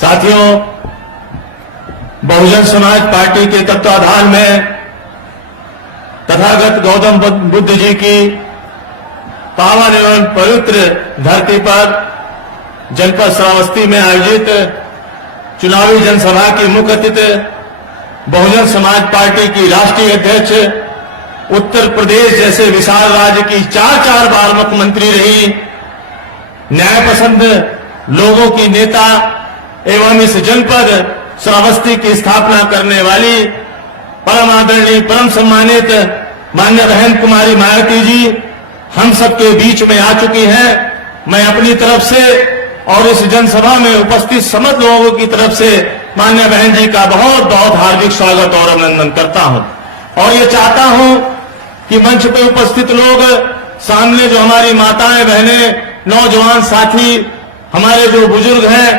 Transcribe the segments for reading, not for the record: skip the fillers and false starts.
साथियों, बहुजन समाज पार्टी के तत्वाधान में तथागत गौतम बुद्ध जी की पावन एवं पवित्र धरती पर जनपद श्रावस्ती में आयोजित चुनावी जनसभा की मुख्य अतिथि बहुजन समाज पार्टी की राष्ट्रीय अध्यक्ष, उत्तर प्रदेश जैसे विशाल राज्य की चार बार मुख्यमंत्री रही, न्याय पसंद लोगों की नेता एवं इस जनपद श्रावस्ती की स्थापना करने वाली परम आदरणीय, परम सम्मानित माननीय बहन कुमारी मायावती जी हम सबके बीच में आ चुकी हैं। मैं अपनी तरफ से और इस जनसभा में उपस्थित समस्त लोगों की तरफ से माननीय बहन जी का बहुत बहुत हार्दिक स्वागत और अभिनंदन करता हूं और ये चाहता हूं कि मंच पे उपस्थित लोग, सामने जो हमारी माताएं, बहनें, नौजवान साथी, हमारे जो बुजुर्ग हैं,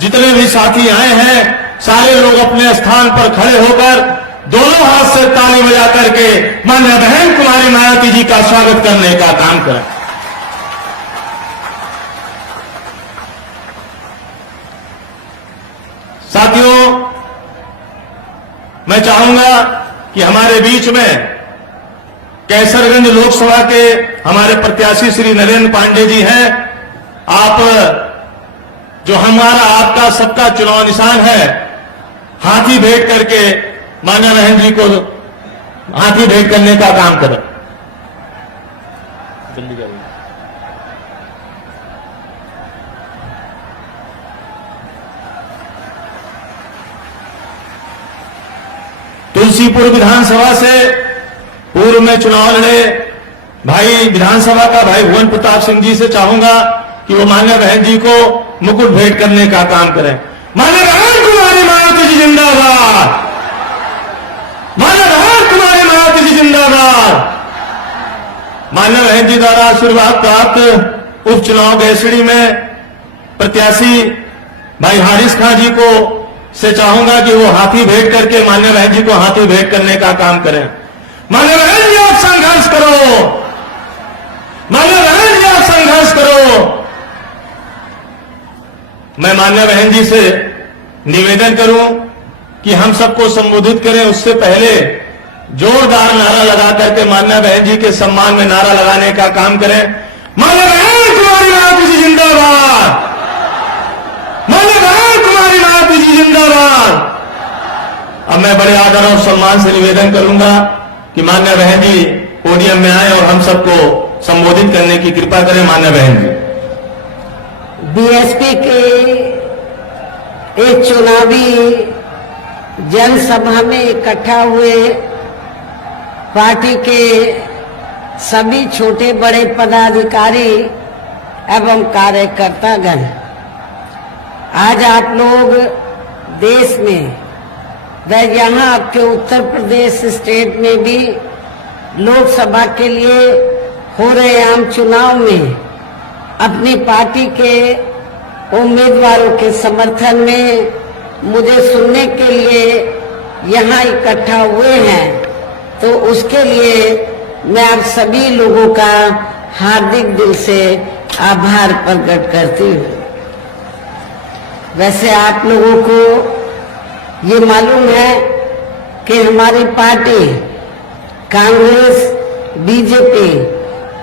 जितने भी साथी आए हैं, सारे लोग अपने स्थान पर खड़े होकर दोनों हाथ से ताली बजा करके माननीय बहन कुमारी मायावती जी का स्वागत करने का काम करें। साथियों, मैं चाहूंगा कि हमारे बीच में कैसरगंज लोकसभा के हमारे प्रत्याशी श्री नरेंद्र पांडे जी हैं। आप जो हमारा आपका सबका चुनाव निशान है, हाथी भेंट करके मान्य बहन जी को हाथी भेंट करने का काम करें। जल्दी करें। तुलसीपुर विधानसभा से पूर्व में चुनाव लड़े भाई विधानसभा का भाई भुवन प्रताप सिंह जी से चाहूंगा कि वो मान्य बहन जी को मुकुट भेंट करने का काम करें। मान्य बहन कुमारी मायावती जी जिंदाबाद, मान्य बहन कुमारी मायावती जी जिंदाबाद। मान्य बहन जी द्वारा आशीर्वाद प्राप्त उपचुनाव गैसड़ी में प्रत्याशी भाई हारिस खां जी को से चाहूंगा कि वो हाथी भेंट करके मान्य बहन जी को हाथी भेंट करने का काम करें। मान्य बहन जी आप संघर्ष करो, मान्य बहन जी आप संघर्ष करो। मैं मान्य बहन जी से निवेदन करूं कि हम सबको संबोधित करें, उससे पहले जोरदार नारा लगा करके मान्य बहन जी के सम्मान में नारा लगाने का काम करें। मान्य बहन कुमारी मायावती जी जिंदाबाद, मान्य बहन कुमारी मायावती जी जिंदाबाद। अब मैं बड़े आदर और सम्मान से निवेदन करूंगा कि मान्य बहन जी पोडियम में आए और हम सबको संबोधित करने की कृपा करें। मान्य बहन जी। बीएसपी के एक चुनावी जनसभा में इकट्ठा हुए पार्टी के सभी छोटे बड़े पदाधिकारी एवं कार्यकर्तागण, आज आप लोग देश में व यहाँ आपके उत्तर प्रदेश स्टेट में भी लोकसभा के लिए हो रहे आम चुनाव में अपनी पार्टी के उम्मीदवारों के समर्थन में मुझे सुनने के लिए यहाँ इकट्ठा हुए हैं, तो उसके लिए मैं आप सभी लोगों का हार्दिक दिल से आभार प्रकट करती हूँ। वैसे आप लोगों को ये मालूम है कि हमारी पार्टी कांग्रेस, बीजेपी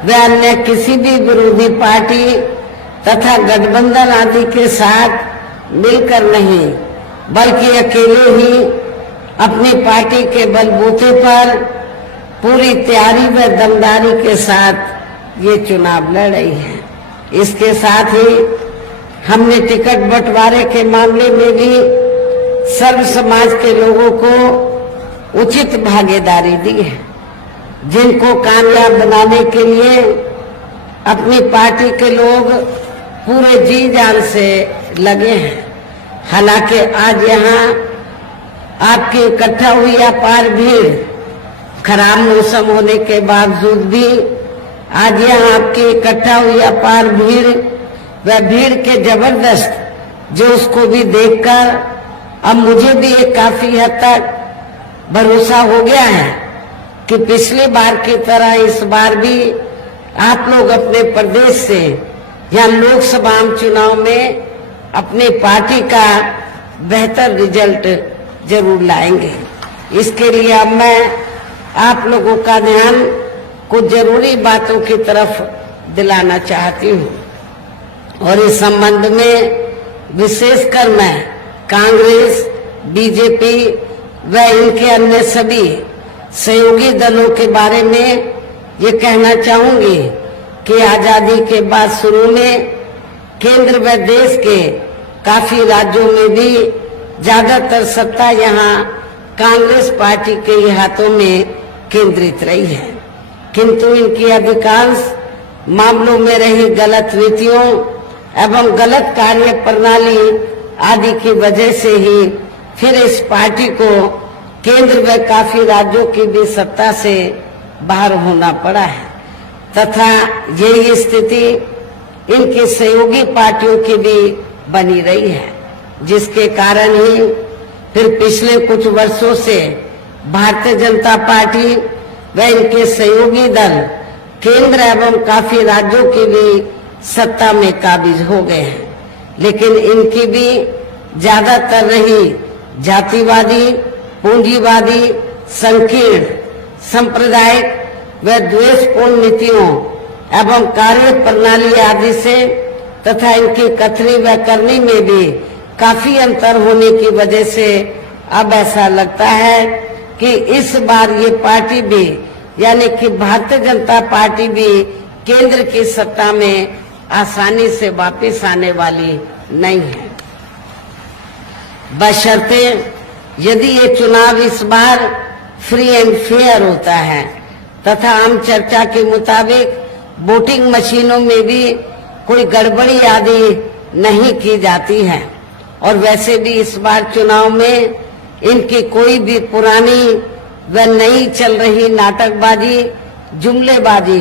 व अन्य किसी भी विरोधी पार्टी तथा गठबंधन आदि के साथ मिलकर नहीं, बल्कि अकेले ही अपनी पार्टी के बलबूते पर पूरी तैयारी व दमदारी के साथ ये चुनाव लड़ रही है। इसके साथ ही हमने टिकट बंटवारे के मामले में भी सर्व समाज के लोगों को उचित भागीदारी दी है। जिनको कामयाब बनाने के लिए अपनी पार्टी के लोग पूरे जी जान से लगे हैं। हालांकि आज यहाँ आपकी इकट्ठा हुई अपार भीड़, खराब मौसम होने के बावजूद भी आज यहाँ आपकी इकट्ठा हुई अपार भीड़, वह भीड़ के जबरदस्त जो उसको भी देखकर अब मुझे भी एक काफी हद तक भरोसा हो गया है कि पिछली बार की तरह इस बार भी आप लोग अपने प्रदेश से या लोकसभा चुनाव में अपनी पार्टी का बेहतर रिजल्ट जरूर लाएंगे। इसके लिए अब मैं आप लोगों का ध्यान कुछ जरूरी बातों की तरफ दिलाना चाहती हूँ और इस संबंध में विशेषकर मैं कांग्रेस, बीजेपी व इनके अन्य सभी सहयोगी दलों के बारे में ये कहना चाहूंगी कि आजादी के बाद शुरू में केंद्र व देश के काफी राज्यों में भी ज्यादातर सत्ता यहाँ कांग्रेस पार्टी के ही हाथों में केंद्रित रही है, किंतु इनकी अधिकांश मामलों में रही गलत नीतियों एवं गलत कार्य प्रणाली आदि की वजह से ही फिर इस पार्टी को केंद्र व काफी राज्यों की भी सत्ता से बाहर होना पड़ा है तथा यही स्थिति इनकी सहयोगी पार्टियों की भी बनी रही है, जिसके कारण ही फिर पिछले कुछ वर्षों से भारतीय जनता पार्टी व इनके सहयोगी दल केंद्र एवं काफी राज्यों की भी सत्ता में काबिज हो गए हैं। लेकिन इनकी भी ज्यादातर रही जातिवादी, पूंजीवादी, संकीर्ण, सांप्रदायिक व द्वेषपूर्ण नीतियों एवं कार्य प्रणाली आदि से तथा इनकी कथनी व करनी में भी काफी अंतर होने की वजह से अब ऐसा लगता है कि इस बार ये पार्टी भी यानी कि भारतीय जनता पार्टी भी केंद्र की सत्ता में आसानी से वापस आने वाली नहीं है, बशर्ते यदि ये चुनाव इस बार फ्री एंड फेयर होता है तथा आम चर्चा के मुताबिक वोटिंग मशीनों में भी कोई गड़बड़ी आदि नहीं की जाती है और वैसे भी इस बार चुनाव में इनकी कोई भी पुरानी व नई चल रही नाटकबाजी, जुमलेबाजी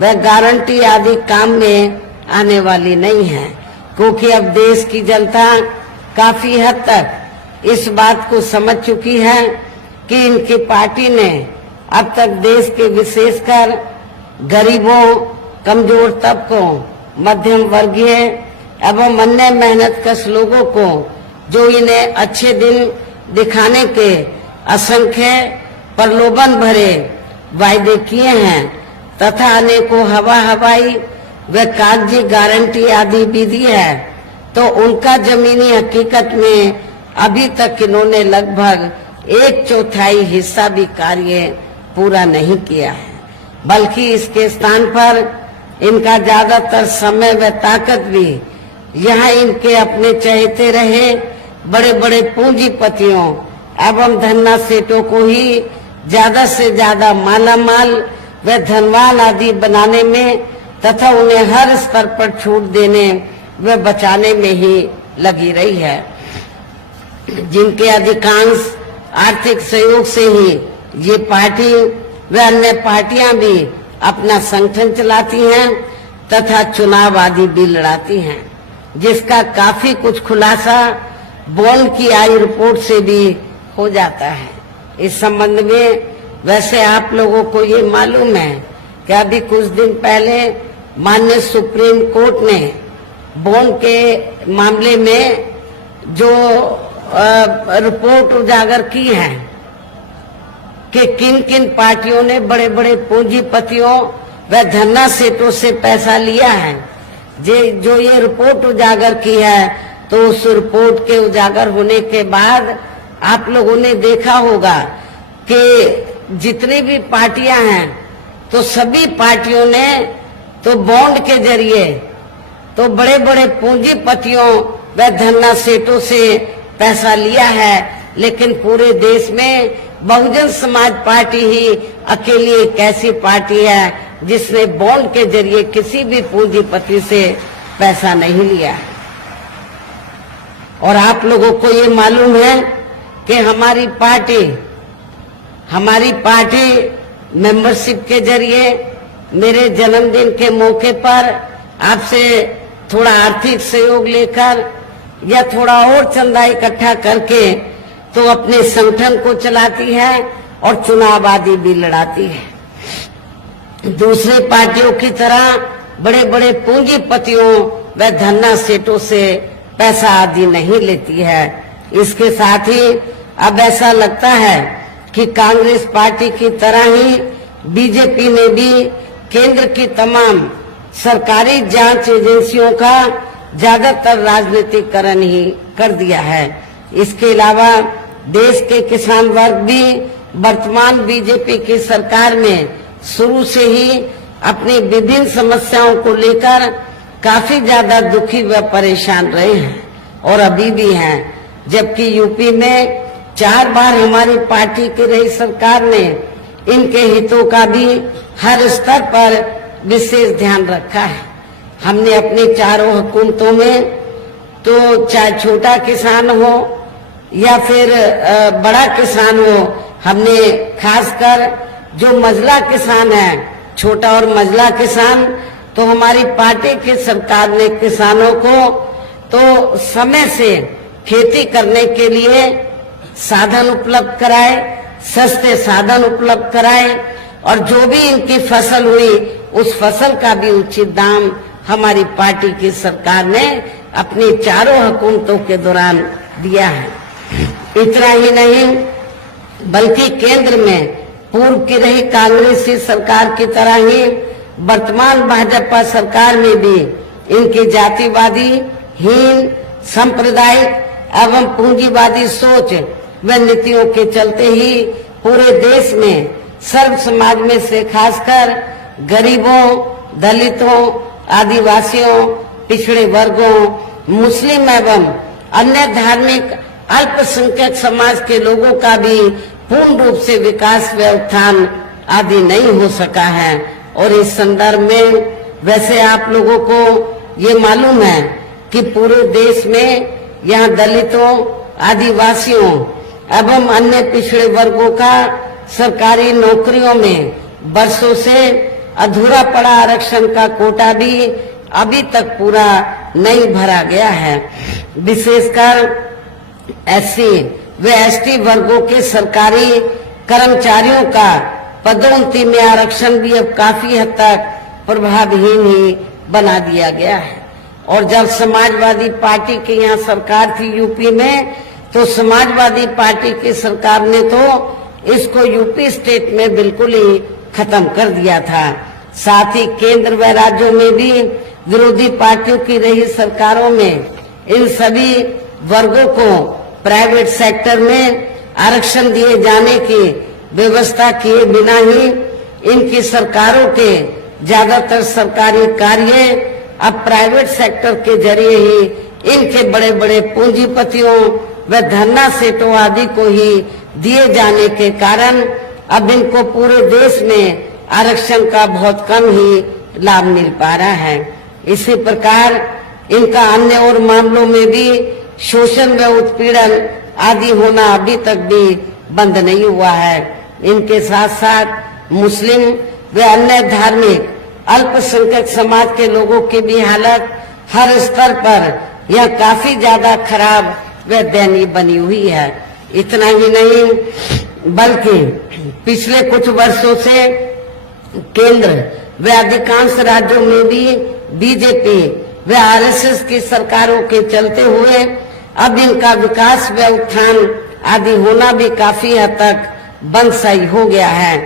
व गारंटी आदि काम में आने वाली नहीं है, क्योंकि अब देश की जनता काफी हद तक इस बात को समझ चुकी है कि इनकी पार्टी ने अब तक देश के विशेषकर गरीबों, कमजोर तबकों, मध्यम वर्गीय एवं अन्य मेहनतकश लोगों को जो इन्हें अच्छे दिन दिखाने के असंख्य प्रलोभन भरे वायदे किए हैं तथा अनेकों हवाई व कागजी गारंटी आदि भी दी है, तो उनका जमीनी हकीकत में अभी तक इन्होंने लगभग 1/4 हिस्सा भी कार्य पूरा नहीं किया है, बल्कि इसके स्थान पर इनका ज्यादातर समय व ताकत भी यहाँ इनके अपने चहेते रहे बड़े बड़े पूंजीपतियों एवं धन्ना सेठों को ही ज्यादा से ज्यादा मालामाल व धनवान आदि बनाने में तथा उन्हें हर स्तर पर छूट देने व बचाने में ही लगी रही है, जिनके अधिकांश आर्थिक सहयोग से ही ये पार्टी व अन्य पार्टियां भी अपना संगठन चलाती हैं तथा चुनाव आदि भी लड़ाती हैं, जिसका काफी कुछ खुलासा बॉन्ड की आई रिपोर्ट से भी हो जाता है। इस संबंध में वैसे आप लोगों को ये मालूम है कि अभी कुछ दिन पहले माननीय सुप्रीम कोर्ट ने बॉन्ड के मामले में जो रिपोर्ट उजागर की है कि किन किन पार्टियों ने बड़े बड़े पूंजीपतियों व धन्ना सेठों से पैसा लिया है, जो ये रिपोर्ट उजागर की है, तो उस रिपोर्ट के उजागर होने के बाद आप लोगों ने देखा होगा कि जितनी भी पार्टियां हैं तो सभी पार्टियों ने तो बॉन्ड के जरिए तो बड़े बड़े पूंजीपतियों व धन्ना सेठों से पैसा लिया है, लेकिन पूरे देश में बहुजन समाज पार्टी ही अकेली एक ऐसी पार्टी है जिसने बॉन्ड के जरिए किसी भी पूंजीपति से पैसा नहीं लिया। और आप लोगों को ये मालूम है कि हमारी पार्टी मेंबरशिप के जरिए मेरे जन्मदिन के मौके पर आपसे थोड़ा आर्थिक सहयोग लेकर या थोड़ा और चंदा इकट्ठा करके तो अपने संगठन को चलाती है और चुनाव आदि भी लड़ाती है। दूसरी पार्टियों की तरह बड़े बड़े पूंजीपतियों व धन्ना सेठों से पैसा आदि नहीं लेती है। इसके साथ ही अब ऐसा लगता है कि कांग्रेस पार्टी की तरह ही बीजेपी ने भी केंद्र की तमाम सरकारी जांच एजेंसियों का ज्यादातर राजनीतिकरण ही कर दिया है। इसके अलावा देश के किसान वर्ग भी वर्तमान बीजेपी की सरकार में शुरू से ही अपनी विभिन्न समस्याओं को लेकर काफी ज्यादा दुखी व परेशान रहे हैं और अभी भी हैं। जबकि यूपी में 4 बार हमारी पार्टी की रही सरकार ने इनके हितों का भी हर स्तर पर विशेष ध्यान रखा है। हमने अपनी चारों हुकूमतों में तो चाहे छोटा किसान हो या फिर बड़ा किसान हो, हमने खासकर जो मझला किसान है, छोटा और मझला किसान, तो हमारी पार्टी की सरकार ने किसानों को तो समय से खेती करने के लिए साधन उपलब्ध कराए, सस्ते साधन उपलब्ध कराए और जो भी इनकी फसल हुई उस फसल का भी उचित दाम हमारी पार्टी की सरकार ने अपनी चारों हुकूमतों के दौरान दिया है। इतना ही नहीं बल्कि केंद्र में पूर्व की रही कांग्रेसी सरकार की तरह ही वर्तमान भाजपा सरकार में भी इनकी जातिवादी, हीन, सांप्रदायिक एवं पूंजीवादी सोच व नीतियों के चलते ही पूरे देश में सर्व समाज में से खासकर गरीबों, दलितों, आदिवासियों, पिछड़े वर्गों, मुस्लिम एवं अन्य धार्मिक अल्पसंख्यक समाज के लोगों का भी पूर्ण रूप से विकास व उत्थान आदि नहीं हो सका है। और इस संदर्भ में वैसे आप लोगों को ये मालूम है कि पूरे देश में यहाँ दलितों, आदिवासियों एवं अन्य पिछड़े वर्गों का सरकारी नौकरियों में वर्षों से अधूरा पड़ा आरक्षण का कोटा भी अभी तक पूरा नहीं भरा गया है। विशेषकर एससी व एसटी वर्गों के सरकारी कर्मचारियों का पदोन्नति में आरक्षण भी अब काफी हद तक प्रभावहीन ही बना दिया गया है। और जब समाजवादी पार्टी की यहाँ सरकार थी यूपी में, तो समाजवादी पार्टी की सरकार ने तो इसको यूपी स्टेट में बिल्कुल ही खत्म कर दिया था। साथ ही केंद्र व राज्यों में भी विरोधी पार्टियों की रही सरकारों में इन सभी वर्गों को प्राइवेट सेक्टर में आरक्षण दिए जाने की व्यवस्था किए बिना ही इनकी सरकारों के ज्यादातर सरकारी कार्य अब प्राइवेट सेक्टर के जरिए ही इनके बड़े बड़े पूंजीपतियों व धन्ना सेठों आदि को ही दिए जाने के कारण अब इनको पूरे देश में आरक्षण का बहुत कम ही लाभ मिल पा रहा है। इसी प्रकार इनका अन्य और मामलों में भी शोषण व उत्पीड़न आदि होना अभी तक भी बंद नहीं हुआ है। इनके साथ साथ मुस्लिम व अन्य धार्मिक अल्पसंख्यक समाज के लोगों की भी हालत हर स्तर पर यह काफी ज्यादा खराब व दयनीय बनी हुई है। इतना ही नहीं बल्कि पिछले कुछ वर्षों से केंद्र व अधिकांश राज्यों में भी बीजेपी व आरएसएस की सरकारों के चलते हुए अब इनका विकास व उत्थान आदि होना भी काफी हद तक बंद सही हो गया है।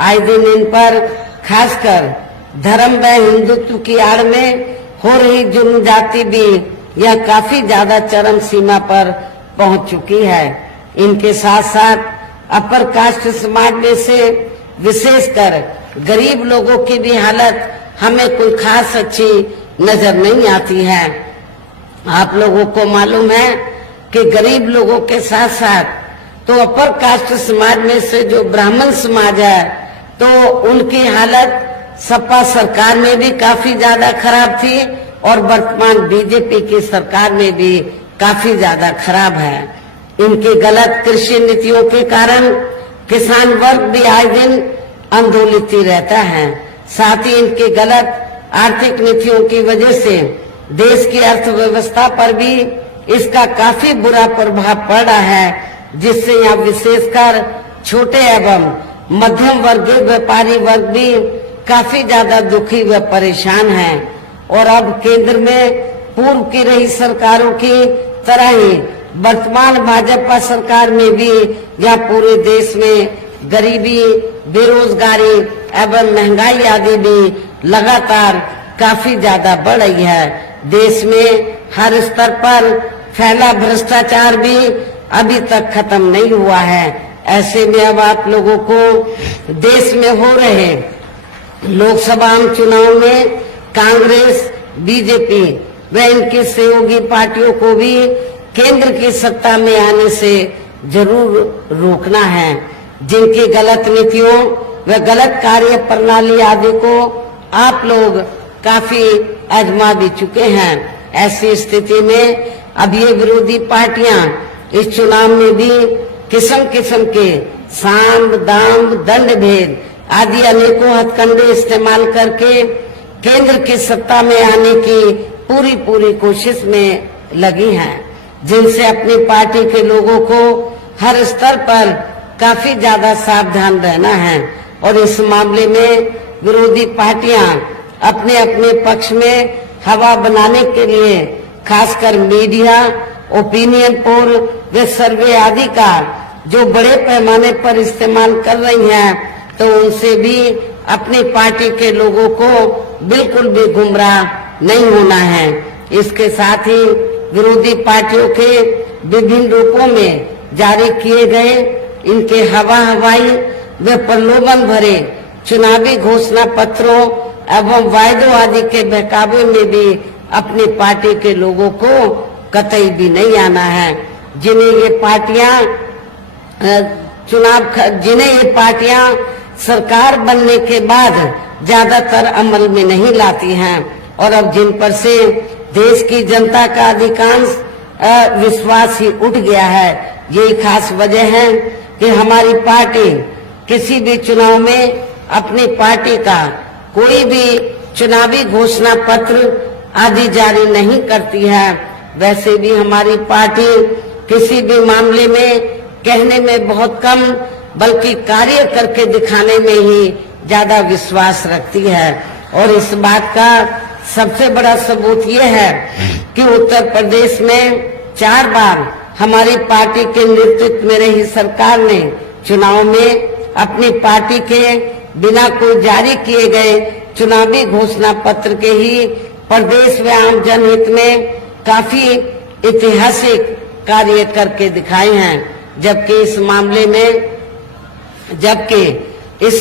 आए दिन इन पर खासकर धर्म व हिंदुत्व की आड़ में हो रही जुर्म जाति भी यह काफी ज्यादा चरम सीमा पर पहुंच चुकी है। इनके साथ साथ अपर कास्ट समाज में से विशेषकर गरीब लोगों की भी हालत हमें कोई खास अच्छी नजर नहीं आती है। आप लोगों को मालूम है कि गरीब लोगों के साथ साथ तो अपर कास्ट समाज में से जो ब्राह्मण समाज है, तो उनकी हालत सपा सरकार में भी काफी ज्यादा खराब थी और वर्तमान बीजेपी की सरकार में भी काफी ज्यादा खराब है। इनकी गलत कृषि नीतियों के कारण किसान वर्ग भी आए दिन आंदोलित ही रहता है। साथ ही इनकी गलत आर्थिक नीतियों की वजह से देश की अर्थव्यवस्था पर भी इसका काफी बुरा प्रभाव पड़ रहा है, जिससे यहाँ विशेषकर छोटे एवं मध्यम वर्गीय व्यापारी वर्ग भी काफी ज्यादा दुखी व परेशान हैं। और अब केंद्र में पूर्व की रही सरकारों की तरह ही वर्तमान भाजपा सरकार में भी यहाँ पूरे देश में गरीबी, बेरोजगारी एवं महंगाई आदि भी लगातार काफी ज्यादा बढ़ रही है। देश में हर स्तर पर फैला भ्रष्टाचार भी अभी तक खत्म नहीं हुआ है। ऐसे में अब आप लोगों को देश में हो रहे लोकसभा चुनाव में कांग्रेस, बीजेपी व इनकी सहयोगी पार्टियों को भी केंद्र की सत्ता में आने से जरूर रोकना है। जिनकी गलत नीतियों व गलत कार्य प्रणाली आदि को आप लोग काफी आजमा भी चुके हैं। ऐसी स्थिति में अब ये विरोधी पार्टियां इस चुनाव में भी किस्म किस्म के साम, दाम, दंड भेद आदि अनेकों हथकंडे इस्तेमाल करके केंद्र की सत्ता में आने की पूरी कोशिश में लगी हैं, जिनसे अपनी पार्टी के लोगों को हर स्तर पर काफी ज्यादा सावधान रहना है। और इस मामले में विरोधी पार्टियां अपने अपने पक्ष में हवा बनाने के लिए खासकर मीडिया, ओपिनियन पोल व सर्वे आदि का जो बड़े पैमाने पर इस्तेमाल कर रही हैं, तो उनसे भी अपनी पार्टी के लोगों को बिल्कुल भी गुमराह नहीं होना है। इसके साथ ही विरोधी पार्टियों के विभिन्न रूपों में जारी किए गए इनके हवाई व प्रलोभन भरे चुनावी घोषणा पत्रों एवं वायदों आदि के बहकावे में भी अपनी पार्टी के लोगों को कतई भी नहीं आना है। जिन्हें ये पार्टियां सरकार बनने के बाद ज्यादातर अमल में नहीं लाती हैं और अब जिन पर से देश की जनता का अधिकांश विश्वास ही उठ गया है। यही खास वजह है कि हमारी पार्टी किसी भी चुनाव में अपनी पार्टी का कोई भी चुनावी घोषणा पत्र आदि जारी नहीं करती है। वैसे भी हमारी पार्टी किसी भी मामले में कहने में बहुत कम बल्कि कार्य करके दिखाने में ही ज्यादा विश्वास रखती है। और इस बात का सबसे बड़ा सबूत ये है कि उत्तर प्रदेश में 4 बार हमारी पार्टी के नेतृत्व में रही सरकार ने चुनाव में अपनी पार्टी के बिना कोई जारी किए गए चुनावी घोषणा पत्र के ही प्रदेश व आम जनहित में काफी ऐतिहासिक कार्य करके दिखाए हैं। जबकि इस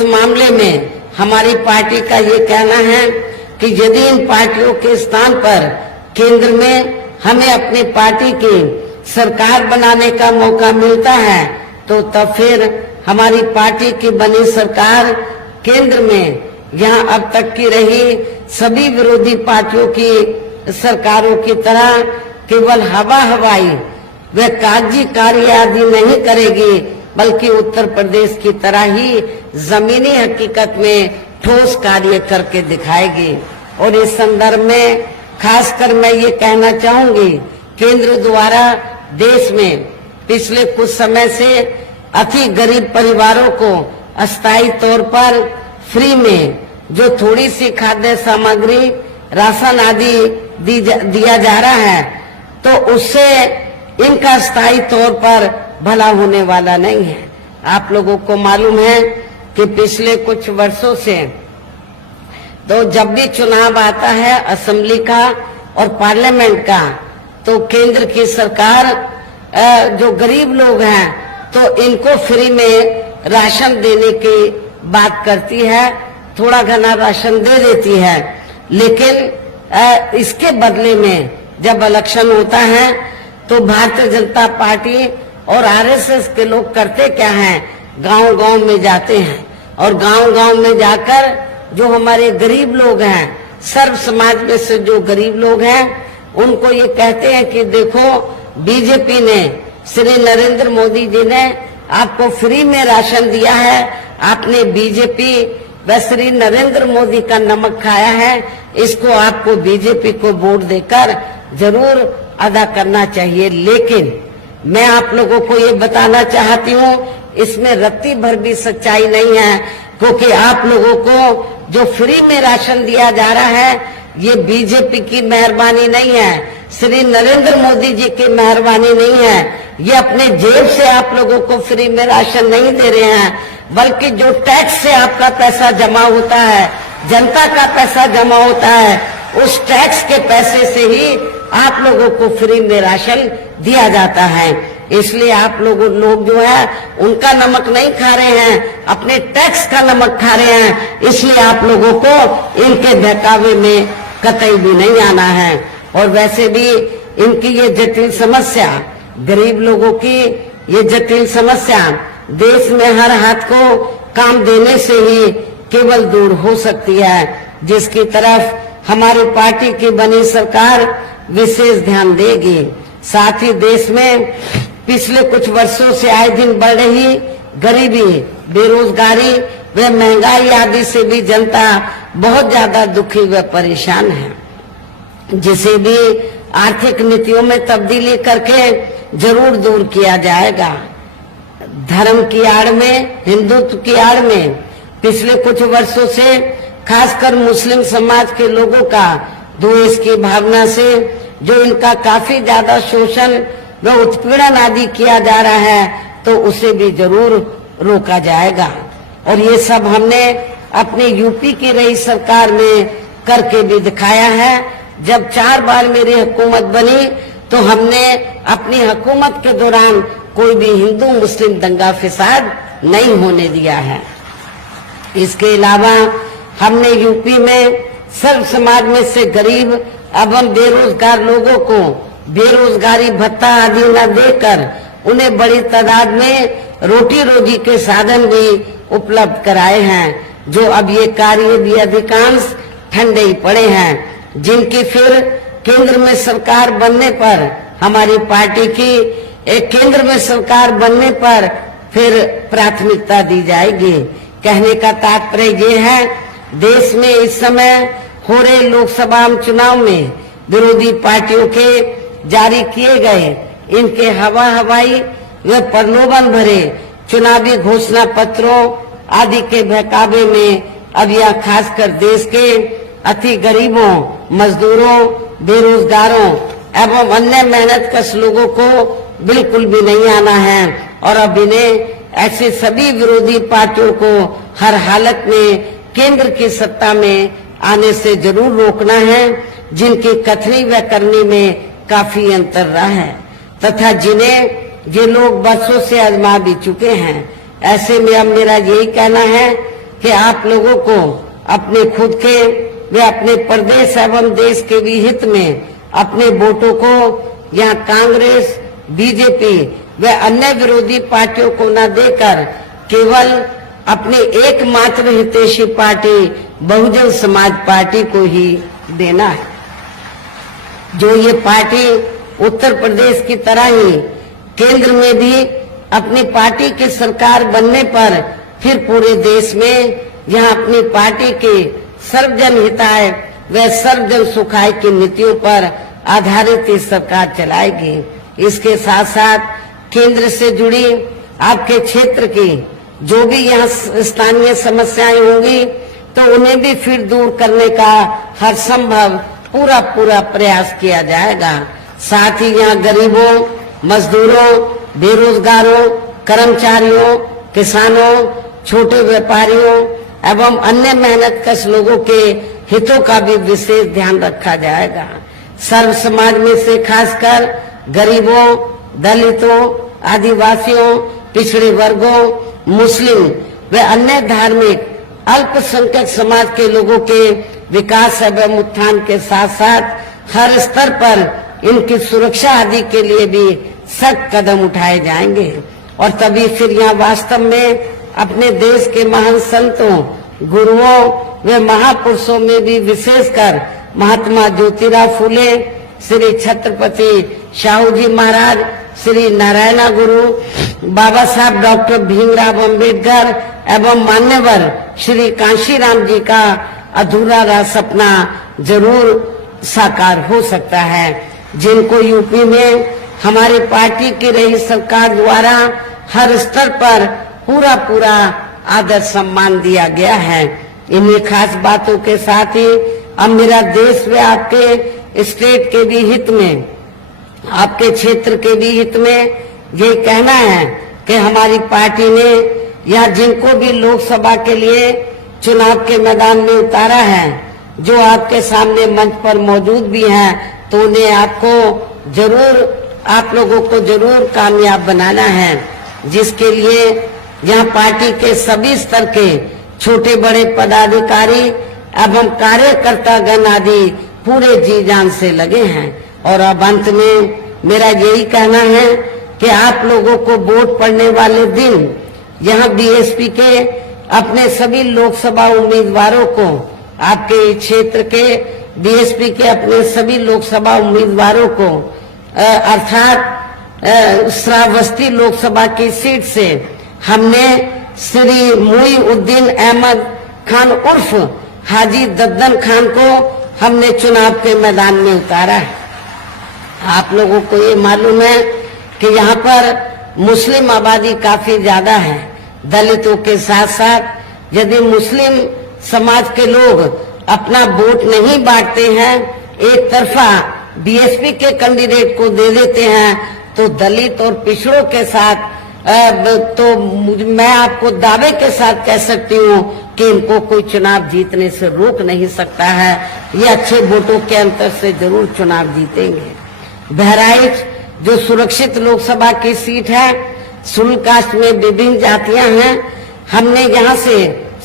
मामले में हमारी पार्टी का ये कहना है कि यदि इन पार्टियों के स्थान पर केंद्र में हमें अपनी पार्टी की सरकार बनाने का मौका मिलता है, तो तब फिर हमारी पार्टी की बनी सरकार केंद्र में यहाँ अब तक की रही सभी विरोधी पार्टियों की सरकारों की तरह केवल हवाई वे कागजी कार्य आदि नहीं करेगी, बल्कि उत्तर प्रदेश की तरह ही जमीनी हकीकत में ठोस कार्य करके दिखाएगी। और इस संदर्भ में खासकर मैं ये कहना चाहूंगी, केंद्र द्वारा देश में पिछले कुछ समय से अति गरीब परिवारों को अस्थायी तौर पर फ्री में जो थोड़ी सी खाद्य सामग्री, राशन आदि दिया जा रहा है, तो उससे इनका स्थायी तौर पर भला होने वाला नहीं है। आप लोगों को मालूम है कि पिछले कुछ वर्षों से तो जब भी चुनाव आता है असेंबली का और पार्लियामेंट का, तो केंद्र की सरकार जो गरीब लोग हैं तो इनको फ्री में राशन देने की बात करती है, थोड़ा घना राशन दे देती है, लेकिन इसके बदले में जब इलेक्शन होता है तो भारतीय जनता पार्टी और आरएसएस के लोग करते क्या हैं, गांव-गांव में जाते हैं और गांव-गांव में जाकर जो हमारे गरीब लोग हैं, सर्व समाज में से जो गरीब लोग हैं, उनको ये कहते हैं कि देखो बीजेपी ने, श्री नरेंद्र मोदी जी ने आपको फ्री में राशन दिया है, आपने बीजेपी व श्री नरेंद्र मोदी का नमक खाया है, इसको आपको बीजेपी को वोट देकर जरूर अदा करना चाहिए। लेकिन मैं आप लोगों को ये बताना चाहती हूँ, इसमें रत्ती भर भी सच्चाई नहीं है, क्योंकि आप लोगों को जो फ्री में राशन दिया जा रहा है ये बीजेपी की मेहरबानी नहीं है, श्री नरेंद्र मोदी जी की मेहरबानी नहीं है। ये अपने जेब से आप लोगों को फ्री में राशन नहीं दे रहे हैं, बल्कि जो टैक्स से आपका पैसा जमा होता है, जनता का पैसा जमा होता है, उस टैक्स के पैसे से ही आप लोगों को फ्री में राशन दिया जाता है। इसलिए आप लोग जो है उनका नमक नहीं खा रहे हैं, अपने टैक्स का नमक खा रहे हैं। इसलिए आप लोगों को इनके बहकावे में कतई भी नहीं आना है। और वैसे भी इनकी ये जटिल समस्या, गरीब लोगों की ये जटिल समस्या देश में हर हाथ को काम देने से ही केवल दूर हो सकती है, जिसकी तरफ हमारी पार्टी की बनी सरकार विशेष ध्यान देगी। साथ ही देश में पिछले कुछ वर्षों से आए दिन बढ़ रही गरीबी, बेरोजगारी व महंगाई आदि से भी जनता बहुत ज्यादा दुखी व परेशान है, जिसे भी आर्थिक नीतियों में तब्दीली करके जरूर दूर किया जाएगा। धर्म की आड़ में, हिंदुत्व की आड़ में पिछले कुछ वर्षों से खासकर मुस्लिम समाज के लोगों का द्वेष की भावना से जो इनका काफी ज्यादा शोषण व उत्पीड़न आदि किया जा रहा है, तो उसे भी जरूर रोका जाएगा। और ये सब हमने अपने यूपी की रही सरकार में करके भी दिखाया है। जब 4 बार मेरी हुकूमत बनी तो हमने अपनी हुकूमत के दौरान कोई भी हिंदू मुस्लिम दंगा फिसाद नहीं होने दिया है। इसके अलावा हमने यूपी में सर्व समाज में से गरीब एवं बेरोजगार लोगों को बेरोजगारी भत्ता आदि न देकर उन्हें बड़ी तादाद में रोटी रोजी के साधन भी उपलब्ध कराए हैं, जो अब ये कार्य भी अधिकांश ठंडे ही पड़े हैं, जिनकी फिर केंद्र में सरकार बनने पर हमारी पार्टी की केंद्र में सरकार बनने पर फिर प्राथमिकता दी जाएगी। कहने का तात्पर्य ये है, देश में इस समय हो रहे लोकसभा चुनाव में विरोधी पार्टियों के जारी किए गए इनके हवाई व प्रलोभन भरे चुनावी घोषणा पत्रों आदि के बहकावे में अब यह खासकर देश के अति गरीबों, मजदूरों, बेरोजगारों एवं अन्य मेहनतकश लोगों को बिल्कुल भी नहीं आना है। और अब इन्हें ऐसे सभी विरोधी पार्टियों को हर हालत में केंद्र की सत्ता में आने से जरूर रोकना है, जिनकी कथनी व करनी में काफी अंतर रहा है तथा जिन्हें ये लोग बरसों से आजमा भी चुके हैं। ऐसे में अब मेरा यही कहना है कि आप लोगों को अपने खुद के व अपने प्रदेश एवं देश के भी हित में अपने वोटों को यहाँ कांग्रेस, बीजेपी व अन्य विरोधी पार्टियों को न देकर केवल अपनी एकमात्र हितैषी पार्टी बहुजन समाज पार्टी को ही देना है, जो ये पार्टी उत्तर प्रदेश की तरह ही केंद्र में भी अपनी पार्टी की सरकार बनने पर फिर पूरे देश में यहाँ अपनी पार्टी के सर्वजन हिताय व सर्वजन सुखाय की नीतियों पर आधारित ये सरकार चलाएगी। इसके साथ साथ केंद्र से जुड़ी आपके क्षेत्र की जो भी यहाँ स्थानीय समस्याएं होंगी तो उन्हें भी फिर दूर करने का हर संभव पूरा प्रयास किया जाएगा। साथ ही यहाँ गरीबों, मजदूरों, बेरोजगारों, कर्मचारियों, किसानों, छोटे व्यापारियों एवं अन्य मेहनतकश लोगों के हितों का भी विशेष ध्यान रखा जाएगा। सर्व समाज में से खासकर गरीबों, दलितों, आदिवासियों, पिछड़े वर्गों, मुस्लिम व अन्य धार्मिक अल्पसंख्यक समाज के लोगों के विकास एवं उत्थान के साथ साथ हर स्तर पर इनकी सुरक्षा आदि के लिए भी सख्त कदम उठाए जाएंगे। और तभी फिर यहाँ वास्तव में अपने देश के महान संतों, गुरुओं व महापुरुषों में भी विशेषकर महात्मा ज्योतिराव फूले, श्री छत्रपति शाहू जी महाराज, श्री नारायण गुरु, बाबा साहब डॉक्टर भीमराव अंबेडकर एवं मान्यवर श्री कांशीराम जी का अधूरा सपना जरूर साकार हो सकता है, जिनको यूपी में हमारी पार्टी की रही सरकार द्वारा हर स्तर पर पूरा आदर सम्मान दिया गया है। इन्हीं खास बातों के साथ ही अब मेरा देश व आपके स्टेट के भी हित में, आपके क्षेत्र के भी हित में ये कहना है कि हमारी पार्टी ने या जिनको भी लोकसभा के लिए चुनाव के मैदान में उतारा है, जो आपके सामने मंच पर मौजूद भी हैं, तो उन्हें आपको जरूर, आप लोगों को जरूर कामयाब बनाना है, जिसके लिए यहाँ पार्टी के सभी स्तर के छोटे बड़े पदाधिकारी एवं कार्यकर्तागण आदि पूरे जी जान से लगे हैं। और अब अंत में मेरा यही कहना है कि आप लोगों को वोट पड़ने वाले दिन यहाँ बीएसपी के अपने सभी लोकसभा उम्मीदवारों को, आपके क्षेत्र के बीएसपी के अपने सभी लोकसभा उम्मीदवारों को अर्थात श्रावस्ती लोकसभा की सीट से हमने श्री मुईउद्दीन अहमद खान उर्फ हाजी दद्दन खान को हमने चुनाव के मैदान में उतारा है। आप लोगों को ये मालूम है कि यहाँ पर मुस्लिम आबादी काफी ज्यादा है। दलितों के साथ साथ यदि मुस्लिम समाज के लोग अपना वोट नहीं बांटते हैं, एक तरफा बीएसपी के कैंडिडेट को दे देते हैं, तो दलित और पिछड़ों के साथ तो मैं आपको दावे के साथ कह सकती हूँ कि इनको कोई चुनाव जीतने से रोक नहीं सकता है। ये अच्छे वोटों के अंतर से जरूर चुनाव जीतेंगे। बहराइच जो सुरक्षित लोकसभा की सीट है, शुल्क कास्ट में विभिन्न जातियां हैं, हमने यहाँ से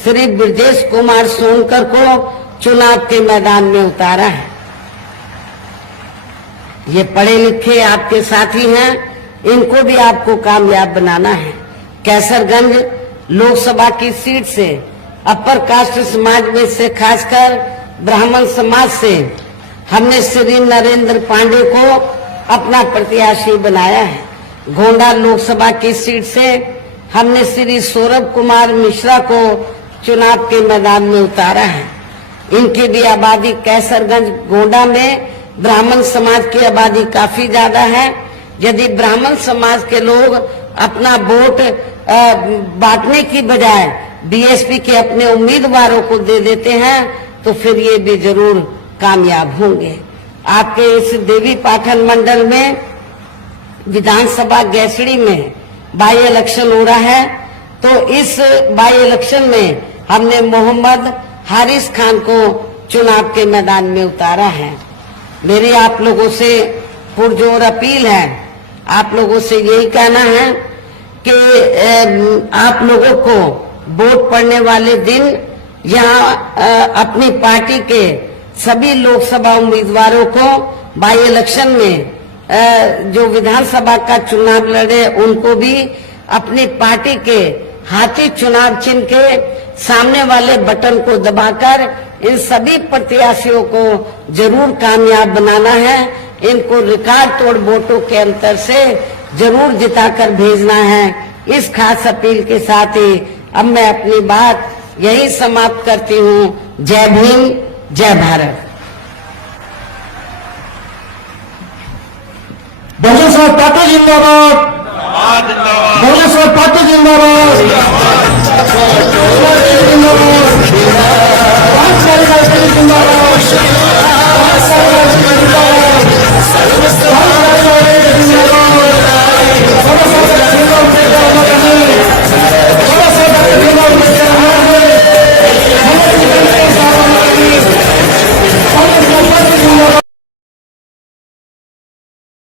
श्री ब्रजेश कुमार सोनकर को चुनाव के मैदान में उतारा है। ये पढ़े लिखे आपके साथी हैं, इनको भी आपको कामयाब बनाना है। कैसरगंज लोकसभा की सीट से अपर कास्ट समाज में से खासकर ब्राह्मण समाज से हमने श्री नरेंद्र पांडे को अपना प्रत्याशी बनाया है। गोंडा लोकसभा की सीट से हमने श्री सौरभ कुमार मिश्रा को चुनाव के मैदान में उतारा है। इनकी भी आबादी, कैसरगंज गोंडा में ब्राह्मण समाज की आबादी काफी ज्यादा है। यदि ब्राह्मण समाज के लोग अपना वोट बांटने की बजाय बीएसपी के अपने उम्मीदवारों को दे देते हैं, तो फिर ये भी जरूर कामयाब होंगे। आपके इस देवी पाठन मंडल में विधानसभा गैसड़ी में बाई इलेक्शन हो रहा है, तो इस बाई इलेक्शन में हमने मोहम्मद हारिस खान को चुनाव के मैदान में उतारा है। मेरी आप लोगों से पुरजोर अपील है, आप लोगों से यही कहना है कि आप लोगों को वोट पड़ने वाले दिन यहाँ अपनी पार्टी के सभी लोकसभा उम्मीदवारों को बाई इलेक्शन में जो विधानसभा का चुनाव लड़े, उनको भी अपनी पार्टी के हाथी चुनाव चिन्ह के सामने वाले बटन को दबाकर इन सभी प्रत्याशियों को जरूर कामयाब बनाना है। इनको रिकॉर्ड तोड़ वोटों के अंतर से जरूर जिताकर भेजना है। इस खास अपील के साथ ही अब मैं अपनी बात यही समाप्त करती हूँ। जय भीम, जय भारत। बहुजन समाज पार्टी जिंदाबाद, बहुजन समाज पार्टी जिंदाबाद।